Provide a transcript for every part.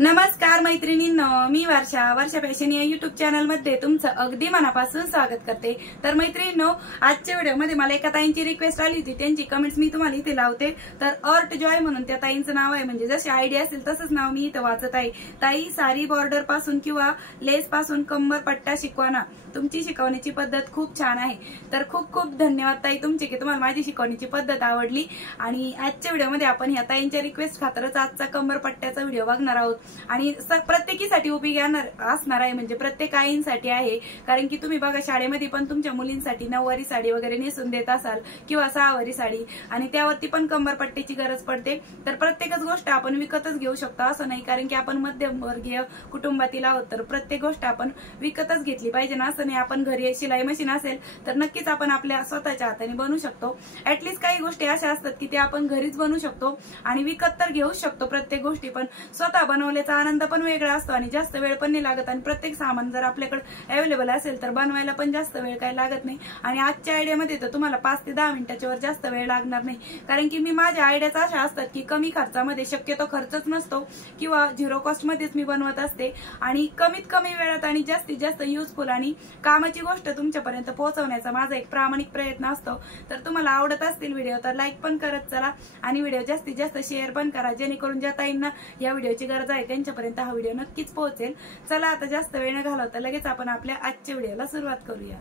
नमस्कार मैत्रिणींनो, मी वर्षा फॅशन या युट्यूब चॅनल मध्ये तुमचं अगदी मनापासून स्वागत करते। तर मैत्रिणींनो, आजच्या व्हिडिओमध्ये मला एका ताईंची रिक्वेस्ट आली होती, त्यांची कमेंट्स मी तुम्हाला इथे लावते। तर आर्ट जॉय म्हणून त्या ताईंचं नाव आहे, म्हणजे जशी आयडिया असेल तसंच नाव मी इथे वाचत आहे। ताई, सारी बॉर्डर पासून किंवा लेस पासून कंबर पट्टा शिकवाना, तुमची शिकवण्याची पद्धत खूप छान आहे। तर खूप खूप धन्यवाद ताई तुमचे की तुम्हाला माझी शिकवण्याची पद्धत आवडली। आणि आजच्या व्हिडिओमध्ये आपण ह्या ताईंच्या रिक्वेस्ट खातरच आजचा कंबर पट्ट्याचा व्हिडिओ बघणार आहोत आणि प्रत्येकीसाठी उपयोगी असणार आहे, म्हणजे प्रत्येक आईंसाठी आहे। कारण की तुम्ही बघा, शाळेमध्ये पण तुमच्या मुलींसाठी नऊवारी साडी वगैरे नेसून देत असाल किंवा सहावारी साडी, आणि त्यावरती पण कंबरपट्टीची गरज पडते। तर प्रत्येकच गोष्ट आपण विकतच घेऊ शकतो असं नाही, कारण की आपण मध्यमवर्गीय कुटुंबातील आहोत। तर प्रत्येक गोष्ट आपण विकतच घेतली पाहिजे ना असं नाही। आपण घरी शिलाई मशीन असेल तर नक्कीच आपण आपल्या स्वतःच्या हाताने बनवू शकतो। ऍटलीस्ट काही गोष्टी अशा असतात की ते आपण घरीच बनवू शकतो आणि विकत तर घेऊ शकतो प्रत्येक गोष्टी, पण स्वतः बनवल्याचा आनंद पण वेगळा असतो आणि जास्त वेळ पण नाही लागत। आणि प्रत्येक सामान जर आपल्याकडे अवेलेबल असेल तर बनवायला पण जास्त वेळ काही लागत नाही। आणि आजच्या आयडियामध्ये तर तुम्हाला 5 ते 10 मिनिटाच्या वर जास्त वेळ लागणार नाही, कारण की मी माझ्या आयडियाच अशा असतात की कमी खर्चामध्ये, शक्यतो खर्चच नसतो किंवा झिरो कॉस्ट मध्येच मी बनवत असते आणि कमीत कमी वेळात आणि जास्तीत जास्त युजफुल आणि कामाची गोष्ट तुमच्यापर्यंत पोहोचवण्याचा माझा एक प्रामाणिक प्रयत्न असतो। तर तुम्हाला आवडत असतील व्हिडिओ तर लाईक पण करत चला आणि व्हिडिओ जास्तीत जास्त शेअर पण करा, जेणेकरून ज्या ताईंना या व्हिडिओची गरज आहे त्यांच्यापर्यंत हा व्हिडिओ नक्कीच पोहोचेल। चला आता जास्त वेळ न घालवता लगेच आपण आपल्या आजच्या व्हिडिओला सुरुवात करूया।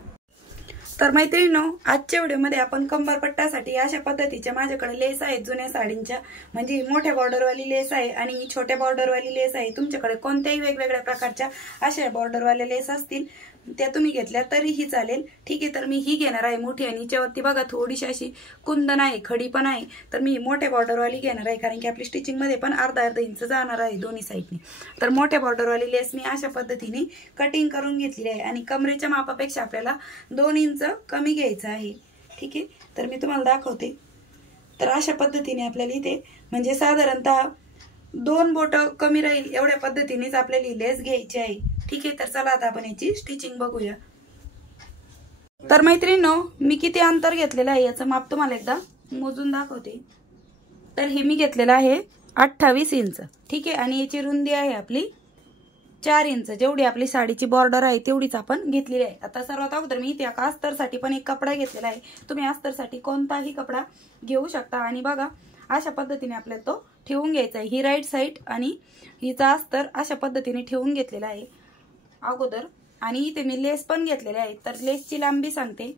तर मैत्रिणींनो, आजच्या व्हिडिओमध्ये आपण कंबरपट्ट्यासाठी अशा पद्धतीच्या माझ्याकडे लेस आहेत जुन्या साडींच्या, म्हणजे मोठ्या बॉर्डरवाली लेस आहे आणि छोट्या बॉर्डरवाली लेस आहे। तुमच्याकडे कोणत्याही वेगवेगळ्या प्रकारच्या अशा बॉर्डरवाल्या लेस असतील त्या तुम्ही घेतल्या तरीही चालेल, ठीक आहे। तर मी ही घेणार आहे मोठी, आणि हिच्यावरती बघा थोडीशी अशी कुंदन आहे, खडी पण आहे। तर मी मोठ्या बॉर्डरवाली घेणार आहे, कारण की आपली स्टिचिंग मध्ये पण अर्धा इंच जाणार आहे दोन्ही साईडनी। तर मोठ्या बॉर्डरवाली लेस मी अशा पद्धतीने कटिंग करून घेतली आहे आणि कमरेच्या मापापेक्षा आपल्याला 2 इंच कमी घ्यायचं आहे, ठीक आहे। तर मी तुम्हाला दाखवते। तर अशा पद्धतीने आपल्याला इथे म्हणजे साधारणतः 2 बोट कमी राहील एवढ्या पद्धतीनेच आपल्याला लेस घ्यायची आहे, ठीक आहे। तर चला आता आपण याची स्टिचिंग बघूया। तर मैत्रिणींनो, मी किती अंतर घेतलेलं आहे याचं माप तुम्हाला एकदा मोजून दाखवते। तर हे मी घेतलेलं आहे 28 इंच, ठीक आहे। आणि याची रुंदी आहे आपली 4 इंच, जेवढी आपली साडीची बॉर्डर आहे तेवढीच आपण घेतलेली आहे। आता सर्वात अगोदर मी इथे अस्तरसाठी पण एक कपडा घेतलेला आहे, तुम्ही अस्तरसाठी कोणताही कपडा घेऊ शकता। आणि बघा अशा पद्धतीने आपल्याला तो ठेवून घ्यायचा आहे, ही राईट साईड आणि हिचा अस्तर अशा पद्धतीने ठेवून घेतलेला आहे अगोदर। आणि इथे मी लेस पण घेतलेले आहे, तर लेसची लांबी सांगते।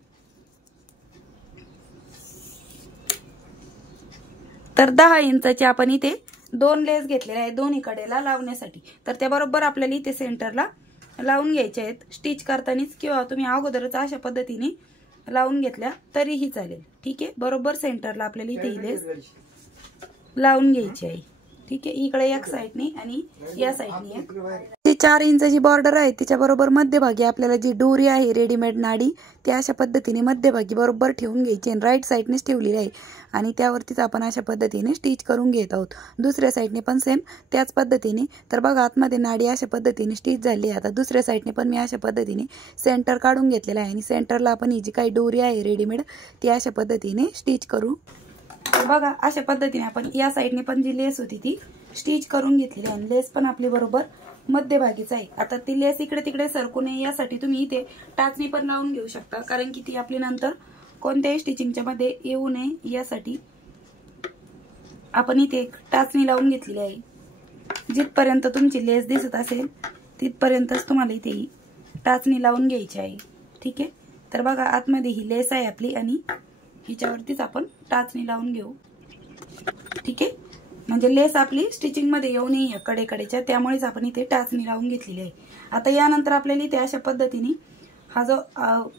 तर 10 इंचाची आपण इथे 2 लेस घेतलेले आहे दोन्ही कडेला लावण्यासाठी। तर त्या बरोबर आपल्याला इथे सेंटरला लावून घ्यायचे आहेत स्टिच करतानाच, किंवा तुम्ही अगोदरच अशा पद्धतीने लावून घेतल्या तरीही चालेल, ठीक आहे। बरोबर सेंटरला आपल्याला इथे ही लेस लावून घ्यायची आहे, ठीक आहे। इकडे एक साईडने आणि या साईडने एक। जी 4 इंचाची बॉर्डर आहे तिच्या बरोबर मध्यभागी आपल्याला जी दोरी आहे रेडीमेड नाडी, ती अशा पद्धतीने मध्यभागी बरोबर ठेवून घ्यायची आणि राईट साईडनेच ठेवलेली आहे आणि त्यावरतीच आपण अशा पद्धतीने स्टिच करून घेत आहोत। दुसऱ्या साईडने पण सेम त्याच पद्धतीने। तर बघा आतमध्ये नाडी अशा पद्धतीने स्टिच झाली आहे। आता दुसऱ्या साईडने पण मी अशा पद्धतीने सेंटर काढून घेतलेला आहे आणि सेंटरला आपण ही जी काही दोरी आहे रेडीमेड ती अशा पद्धतीने स्टिच करू। बघा अशा पद्धतीने आपण या साईडने पण जी लेस होती ती स्टिच करून घेतलेली आहे, लेस पण आपली बरोबर मध्यभागीच आहे। आता ती लेस इकडे तिकडे सरकू नये यासाठी तुम्ही इथे टाचणी पण लावून घेऊ शकता, कारण की ती आपली नंतर कोणत्याही स्टिचिंगच्या मध्ये येऊ नये यासाठी आपण इथे एक टाचणी लावून घेतलेली आहे। जिथपर्यंत तुमची लेस दिसत असेल तिथपर्यंतच तुम्हाला इथे ही टाचणी लावून घ्यायची आहे, ठीक आहे। तर बघा आतमध्ये ही लेस आहे आपली आणि हिच्यावरतीच आपण टाचणी लावून घेऊ, ठीक आहे। म्हणजे लेस आपली स्टिचिंग मध्ये येऊ नये कडेकडेच्या, त्यामुळेच आपण इथे टाचणी लावून घेतलेली आहे। आता यानंतर आपल्याला इथे अशा पद्धतीने हा जो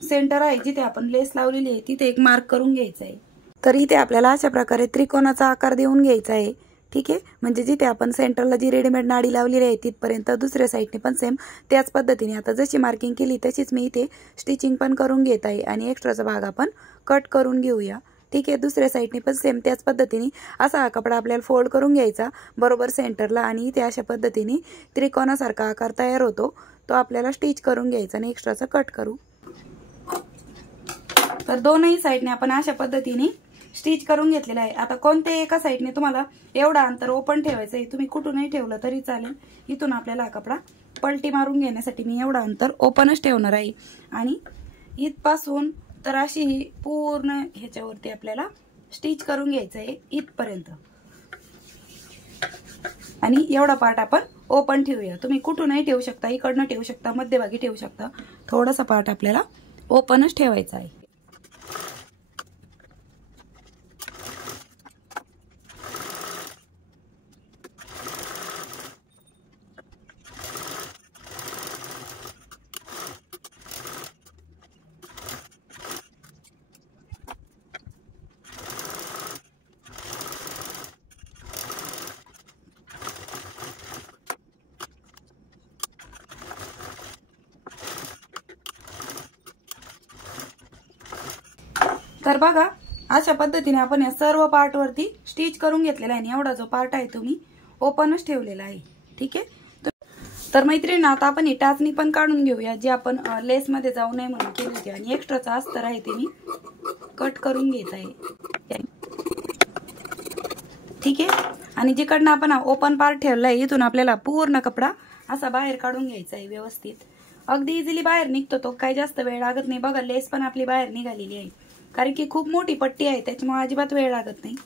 सेंटर आहे जिथे आपण लेस लावलेली आहे तिथे एक मार्क करून घ्यायचा आहे। तर इथे आपल्याला अशा प्रकारे त्रिकोणाचा आकार देऊन घ्यायचा आहे, ठीक आहे। म्हणजे जिथे आपण सेंटरला जी रेडीमेड नाडी लावलेली आहे तिथपर्यंत दुसऱ्या साईडने पण सेम त्याच पद्धतीने आता जशी मार्किंग केली तशीच मी इथे स्टिचिंग पण करून घेत आहे आणि एक्स्ट्राचा भाग आपण कट करून घेऊया, ठीक आहे। दुसऱ्या साईडने पण सेम त्याच पद्धतीने असा हा कपडा आपल्याला फोल्ड करून घ्यायचा बरोबर सेंटरला आणि इथे अशा पद्धतीने त्रिकोणासारखा आकार तयार होतो तो आपल्याला स्टिच करून घ्यायचा आणि एक्स्ट्राचा कट करू। तर दोनही साईडने आपण अशा पद्धतीने स्टिच करून घेतलेला आहे। आता कोणत्याही एका साईडने तुम्हाला एवढा अंतर ओपन ठेवायचं आहे, तुम्ही कुठूनही ठेवलं तरी चालेल। इथून आपल्याला हा कपडा पलटी मारून घेण्यासाठी मी एवढा अंतर ओपनच ठेवणार आहे आणि इथपासून तर अशी ही पूर्ण ह्याच्यावरती आपल्याला स्टिच करून घ्यायचं आहे इथपर्यंत आणि एवढा पार्ट आपण ओपन ठेवूया। तुम्ही कुठूनही ठेवू शकता, इकडनं ठेवू शकता, मध्यभागी ठेवू शकता, थोडासा पार्ट आपल्याला ओपनच ठेवायचा आहे। तर बघा अशा पद्धतीने आपण या सर्व पार्ट वरती स्टिच करून घेतलेला आहे आणि एवढा जो पार्ट आहे तो मी ओपनच ठेवलेला आहे। ठीक आहे, तर मैत्रिणींनो आता आपण ही टाचणी पण काढून घेऊया, जी आपण लेस मध्ये जाऊ नये म्हणून केली होती आणि एक्स्ट्राचा अस्तर आहे ते मी कट करून घेत आहे। ठीक आहे, आणि जिकडनं आपण ओपन पार्ट ठेवलाय इथून आपल्याला पूर्ण कपडा असा बाहेर काढून घ्यायचा आहे व्यवस्थित। अगदी इझिली बाहेर निघतो तो, काही जास्त वेळ लागत नाही। बघा लेस पण आपली बाहेर निघालेली आहे, कारण की खूप मोठी पट्टी आहे त्याच्यामुळे अजिबात वेळ लागत नाही।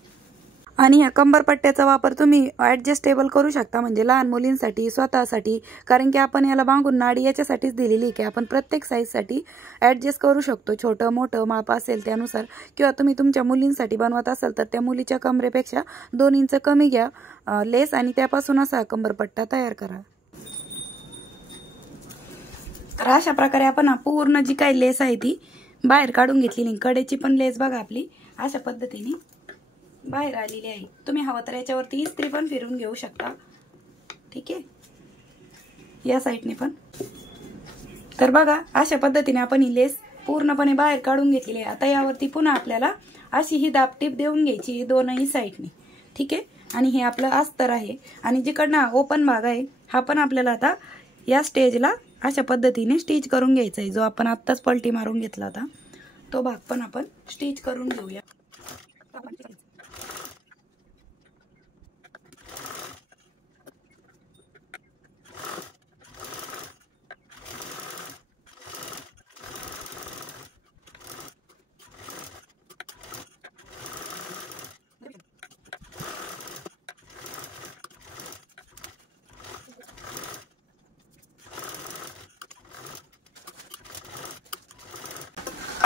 आणि या कंबर पट्ट्याचा वापर तुम्ही ऍडजस्टेबल करू शकता, म्हणजे लहान मुलींसाठी, स्वतःसाठी, कारण की आपण याला बांगून नाडी याच्यासाठीच दिलेली की आपण प्रत्येक साईजसाठी ऍडजस्ट करू शकतो। छोटं मोठं माप असेल त्यानुसार, किंवा तुम्ही तुमच्या मुलींसाठी बनवत असाल तर त्या मुलीच्या कमरेपेक्षा 2 इंच कमी घ्या लेस आणि त्यापासून असा कंबरपट्टा तयार करा। तर अशा प्रकारे आपण पूर्ण जी काही लेस आहे ती बाहेर काढून घेतलेली। कडेची पण लेस बघा आपली अशा पद्धतीने बाहेर आलेली आहे। तुम्ही हवं तर याच्यावरती इस्त्री पण फिरून घेऊ शकता। ठीक आहे, या साईडने पण। तर बघा अशा पद्धतीने आपण ही लेस पूर्णपणे बाहेर काढून घेतलेली आहे। आता यावरती पुन्हा आपल्याला अशी ही दाबटीप देऊन घ्यायची दोनही साईडने। ठीक आहे, आणि हे आपलं अस्तर आहे आणि जिकडनं ओपन भाग आहे हा पण आपल्याला आता या स्टेजला अशा पद्धतीने स्टिच करून घ्यायचा आहे। जो आपण आत्ताच पलटी मारून घेतला होता तो भाग पण आपण स्टिच करून घेऊया।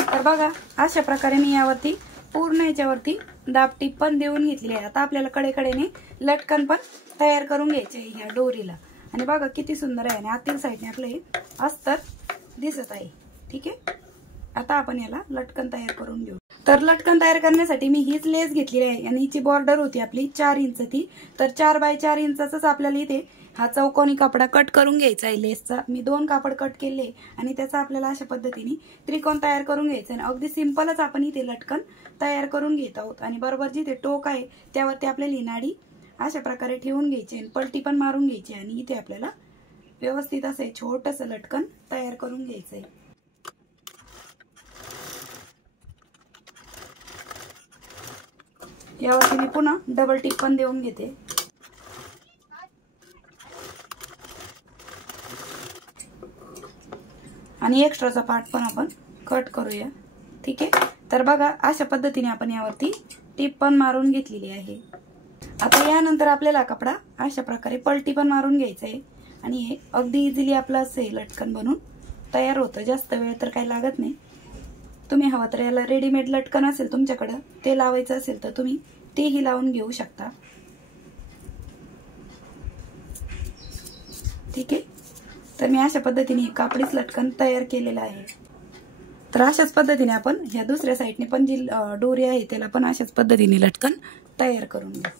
तर बघा अशा प्रकारे मी यावरती पूर्ण याच्यावरती दाबटीप पण देऊन घेतली आहे। आता आपल्याला कडेकडेने लटकन पण तयार करून घ्यायचे आहे ह्या दोरीला। आणि बघा किती सुंदर आहे आणि आतील साईडने आपलं हे अस्तर दिसत आहे। ठीक आहे, आता आपण याला लटकन तयार करून घेऊ। तर लटकन तयार करण्यासाठी मी हीच लेस घेतलेली आहे आणि हिची बॉर्डर होती आपली 4 इंच ती। तर 4 बाय 4 इंचाचाच आपल्याला इथे हा चौकोनी कपडा कट करून घ्यायचा आहे लेसचा। मी 2 कापड कट केले आणि त्याचा आपल्याला अशा पद्धतीने त्रिकोण तयार करून घ्यायचा आहे। अगदी सिंपलच आपण इथे लटकन तयार करून घेत आहोत। आणि बरोबर जिथे टोक आहे त्यावरती आपल्याला नाडी अशा प्रकारे ठेवून घ्यायची आणि पलटी पण मारून घ्यायची आणि इथे आपल्याला व्यवस्थित असं छोटंसं लटकन तयार करून घ्यायचं आहे। यावरती मी पुन्हा डबल टिप पण देऊन घेते। आणि एक्स्ट्राचा पार्ट पण आपण कट करूया। ठीक आहे, तर बघा अशा पद्धतीने आपण यावरती टिप पण मारून घेतलेली आहे। आता यानंतर आपल्याला कपडा अशा प्रकारे पलटी पण मारून घ्यायचा आहे आणि हे अगदी इझिली आपलं असे लटकन बनून तयार होतं। जास्त वेळ तर काही लागत नाही। तुम्ही हवं तर याला रेडीमेड लटकन असेल तुमच्याकडे ते लावायचं असेल तर तुम्ही तेही लावून घेऊ शकता। ठीक आहे, तर मी अशा पद्धतीने कापडीच लटकन तयार केलेलं आहे। तर अशाच पद्धतीने आपण ह्या दुसऱ्या साईडने पण जी दोरी आहे त्याला पण अशाच पद्धतीने लटकन तयार करून घेऊ।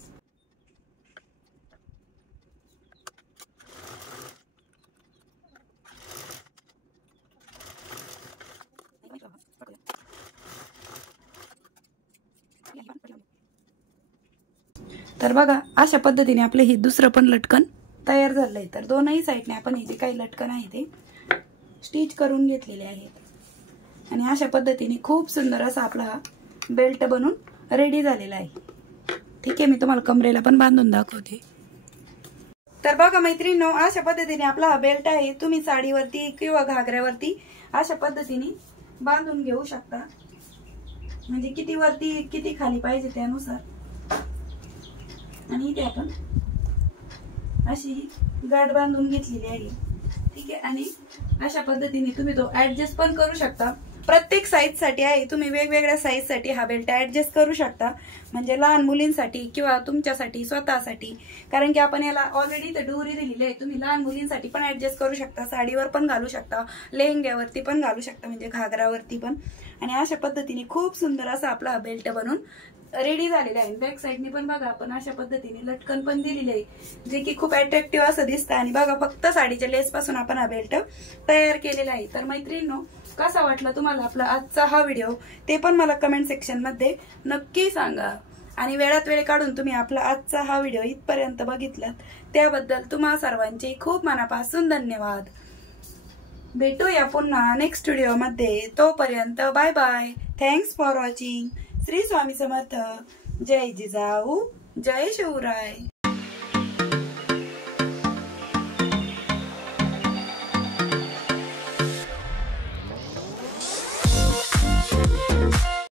तर बघा अशा पद्धतीने आपले ही दुसरं पण लटकन तयार झालंय। तर दोनही साईडने आपण हे जे काही लटकन आहे ते स्टिच करून घेतलेले आहेत आणि अशा पद्धतीने खूप सुंदर असा आपला बेल्ट बनून रेडी झालेला आहे। ठीक आहे, मी तुम्हाला कमरेला पण बांधून दाखवते। तर बघा मैत्रिणींनो, अशा पद्धतीने आपला हा बेल्ट आहे। तुम्ही साडीवरती किंवा घागऱ्यावरती अशा पद्धतीने बांधून घेऊ शकता, म्हणजे किती वरती किती खाली पाहिजे त्यानुसार। आणि इथे आपण अशी गाठ बांधून घेतलेली आहे। ठीक आहे, आणि अशा पद्धतीने तुम्ही तो ऍडजस्ट पण करू शकता। प्रत्येक साईज साठी आहे, तुम्ही वेगवेगळ्या साईज साठी हा बेल्ट ऍडजस्ट करू शकता, म्हणजे लहान मुलींसाठी किंवा तुमच्यासाठी स्वतःसाठी। कारण की आपण याला ऑलरेडी तर डोरी दिलेली आहे, तुम्ही लहान मुलींसाठी पण ऍडजस्ट करू शकता, साडीवर पण घालू शकता, लेहंग्यावरती पण घालू शकता, म्हणजे घागरावरती पण। आणि अशा पद्धतीने खूप सुंदर असा आपला हा बेल्ट बनून रेडी झालेला आहे। बॅक साईडने पण बघा आपण अशा पद्धतीने लटकन पण दिलेले आहे, जे की खूप अट्रॅक्टिव्ह असं दिसतं। आणि बघा फक्त साडीच्या लेस पासून आपण हा बेल्ट तयार केलेला आहे। तर मैत्रिणींनो, कसा वाटला तुम्हाला आपला आजचा हा व्हिडिओ ते पण मला कमेंट सेक्शन मध्ये नक्की सांगा। आणि वेळात वेळ काढून तुम्ही आपला आजचा हा व्हिडिओ इथपर्यंत बघितलात त्याबद्दल तुम्हा सर्वांचे खूप मनापासून धन्यवाद। भेटूया पुन्हा नेक्स्ट व्हिडिओ मध्ये, तोपर्यंत bye bye, thanks for watching. Shri Swami Samarth, जय जिजाऊ, जय शिवराय।